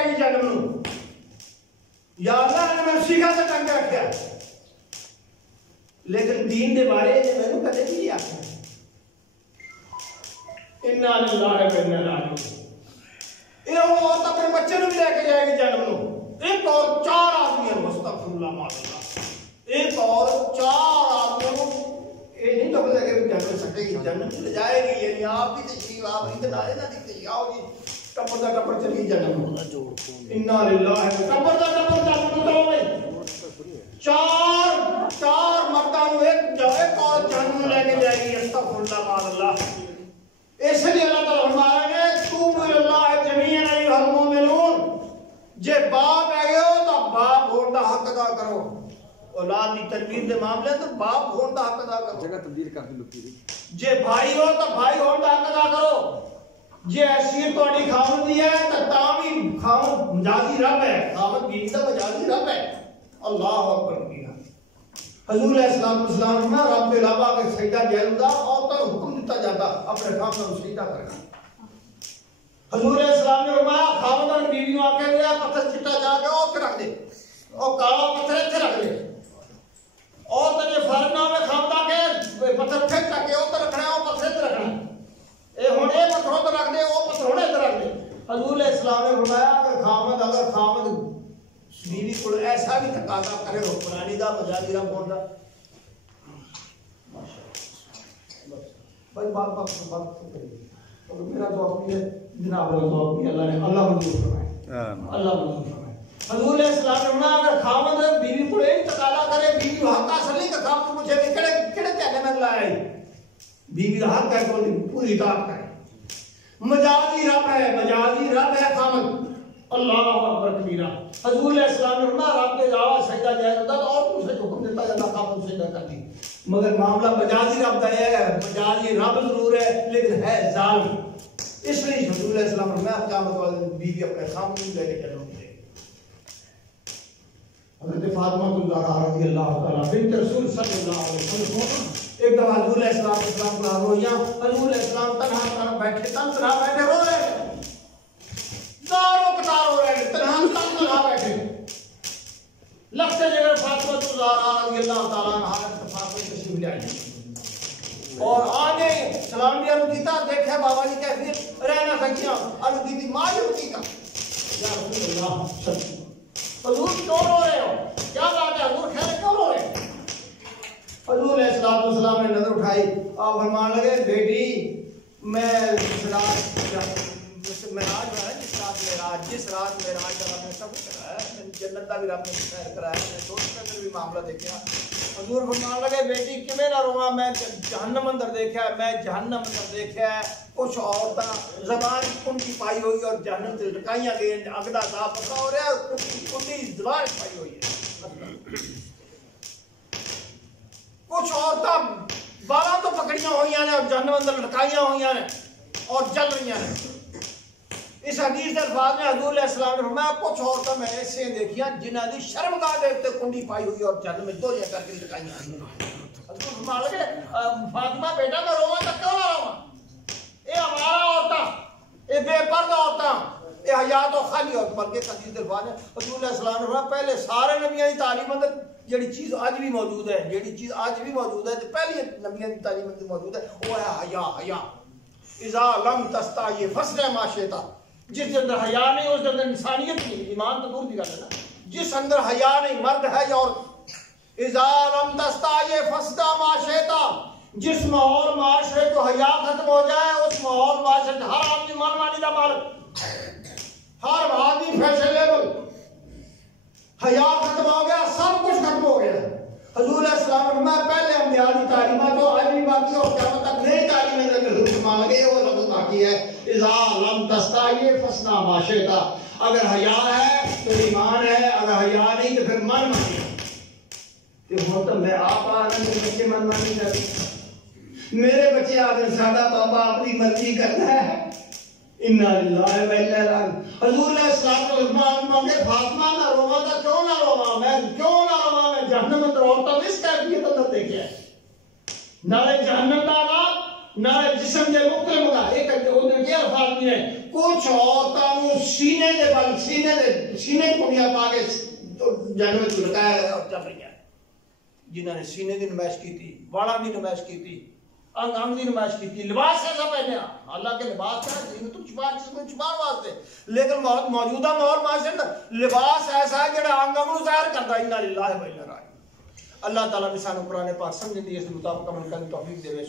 جائے گی جنم نو یا اللہ نے میں سیکھا سے ٹنگ رکھیا لیکن دین دے بارے میں نے کدے نہیں آخیا انا للہ و انا الیہ راجعون یہ عورت اپنے بچے نو بھی لے کے جائے گی جنم نو ایک اور 4 آدمی مستغفر اللہ ماشاءاللہ ایک اور 4 آدمی یہ نہیں تو بتا کہ جنم سکے گی جنم چلے جائے گی یعنی آپ بھی تشریف آپ ادھر آئے نہ دکھتے آؤ جی ٹپر دا ٹپر چلی جنم انا للہ ٹپر دا ٹپر بتاؤ بھائی 4 مردوں ایک اور جنم لے کے جائے گی استغفر اللہ ماشاءاللہ اس لیے اللہ تعالیٰ فرمایا کہ توبوا الی اللہ جمیعا ایھا المؤمنون جے باپ ہے ہو تو باپ ہونے دا حق ادا کرو اولاد دی تربیت دے معاملے تو باپ ہونے دا حق ادا کرو جگہ تبدیل کر دی لکی جے بھائی ہو تو بھائی ہونے دا حق ادا کرو جے حیثیت تہاڈی خاوند دی ہے تو تاں بھی خاوند مجازی رب ہے خاوند بیوی دا مجازی رب ہے اللہ اکبر کبیرہ حضور علیہ السلام نے رب العبا کے سجدہ جہل دا عورتوں کو حکم دیتا جاتا اپنے خاوند کو سجدہ کرنا حضور علیہ السلام نے فرمایا خاوند اور بیوی کو آکے دیا پتھر چٹا جا کے اوپر رکھ دے اور کالا پتھر اتنے رکھ دے اور تجھے فرق نہ میں خاوندہ کے پتھر پھر چا کے اوپر رکھنا ہے اور پتھر اتنے رکھنا ہے اے ہونے پتھروں تو رکھ دے وہ پتھر ہونے اتنے رکھ دے حضور علیہ السلام نے فرمایا اگر خاوند بیوی کو ایسا بھی تقاضا کرے حکمرانی دا مجازی رب ہونا بھائی بات کریے میرا جواب بھی ہے جناب جواب بھی اللہ نے اللہ منظور فرمائے اللہ منظور فرمائے حضور علیہ السلام نے فرمایا اگر خاوند بیوی کو ایک تقاضا کرے بیوی حق حاصل نہیں کہ خاوند پوچھے کہ کڑے کہنے میں لایا ہے بیوی کا حق ہے کہ پوری اطاعت کرے مجازی رب ہے خاوند اللہ اکبر کبیرہ حضور علیہ السلام نے فرمایا رب کے علاوہ سجدہ جائز ہوتا تو اور دوسرے حکم دیتا جاتا خاوند سجدہ کرتی مگر معاملہ مجازی رب کا ہے مجازی رب ضرور ہے لیکن ہے ظالم اس لیے حضور علیہ السلام نے فرمایا قیامت والے دن بیوی اپنے خاوند کو لے کے چلو گے حضرت فاطمہ رضی اللہ تعالیٰ بنت رسول صلی اللہ علیہ وسلم ایک دفعہ حضور علیہ السلام کو رویاں حضور علیہ السلام تنہا بیٹھے رو رہے داروں قطار ہو رہے ہیں تنہا بیٹھے لگتے جگہ فاطمہ رضی اللہ تعالیٰ عنہ فاطمہ تشریف لے آئی اور آنے سلام بھی عرض کیتا دیکھے بابا جی کیفیت رہنا سکیاں عرض کی تھی ماں جو کی کا یا رسول اللہ حضور کیوں رو رہے ہو کیا بات ہے حضور خیر کیوں رو رہے ہیں حضور علیہ السلام نے نظر اٹھائی آپ فرمان لگے بیٹی میں جس رات معراج کا رب نے سب کرایا ہے جنت کا بھی رب نے سیر کرایا ہے دوست کا بھی معاملہ دیکھا حضور فرمان لگے بیٹی کیویں نہ رواں میں جہنم اندر دیکھا ہے میں جہنم اندر دیکھا ہے کچھ عورتاں زبان ان کی پائی ہوئی اور جہنم سے لٹکائیاں گئی اگلا صاف پتہ ہو رہا ہے ان زبان پائی ہوئی ہے کچھ عورتاں بالاں تو پکڑیاں ہوئی ہیں اور جہنم اندر لٹکائیاں ہوئی ہیں اور جل رہی ہیں اس حدیث کے الفاظ میں حضور علیہ السلام نے فرمایا کچھ عورتیں میں ایسے دیکھیاں جنہاں دی شرمگاہ دے تے کنڈی پائی ہوئی اور جہنم میں دوریاں کر کے لٹکائیاں حضور فرمایا لگے فاطمہ بیٹا میں رواں تو کیوں نہ رواں اے ہمارا عورتاں اے بے پردہ عورتاں اے حیات و خالی اور بلکہ حدیث کے الفاظ میں حضور علیہ السلام نے فرمایا پہلے سارے نبیوں کی تعلیم اندر جڑی چیز آج بھی موجود ہے پہلی نبیوں کی تعلیم اندر موجود ہے وہ ہے حیا اذا لم تستحی فاصنع ما شئت جس اندر حیا نہیں اس اندر انسانیت نہیں ایمان تو دور کی گل ہے نا جس اندر حیا نہیں مرد ہے یا عورت اذا لم تستحی فاصنع ما شئت جس ماحول معاشرے کو حیا ختم ہو جائے اس ماحول معاشرے ہر آدمی من مانی کا مالک ہر آدمی فیشنیبل حیا ختم ہو گیا سب کچھ ختم ہو گیا حضور علیہ السلام نے پہلے انبیاء کی تعلیمات جو آج بھی باقی اور قیامت تک نئی تعلیمیں دے کے حضور مان لگے وہ لفظ باقی ہے اذا لم تستحی فاصنع ما شئت اگر حیا ہے تو ایمان ہے اگر حیا نہیں تو پھر من مانی کہ وہ تو میں آپ میرے بچے من مانی کرتے میرے بچے آگے سادہ بابا اپنی مرضی کرتا ہے انا للہ و انا الیہ راجعون حضور علیہ السلام کو فرمان مانگے فاطمہ نہ رواں تو کیوں نہ رواں میں جہنم اندر عورتوں اس کیفیت اندر دیکھا ہے نہ جہنم کا عذاب نہ جسم کے مختلف ہوگا ایک ادھر کیا الفاظ بھی ہے کچھ عورتوں سینے دے بل سینے کنیا پا کے جنم میں لٹکایا اور چل رہی ہیں جنہوں نے سینے کی نمائش کی تھی والا کی نمائش کی تھی انگ انگ کی نمائش کی تھی لباس ایسا پہنے اللہ کے لباس ہے زینت الجبال جسم الجبال واسطے لیکن موجودہ ماحول معاشرے نا لباس ایسا ہے جڑا انگ انگ نو ظاہر کرتا ہے انا للہ و انا الیہ راجعون اللہ تعالیٰ نے سانو قرآن پاک سمجھن دی اس مطابق عمل کرنے کی توفیق دے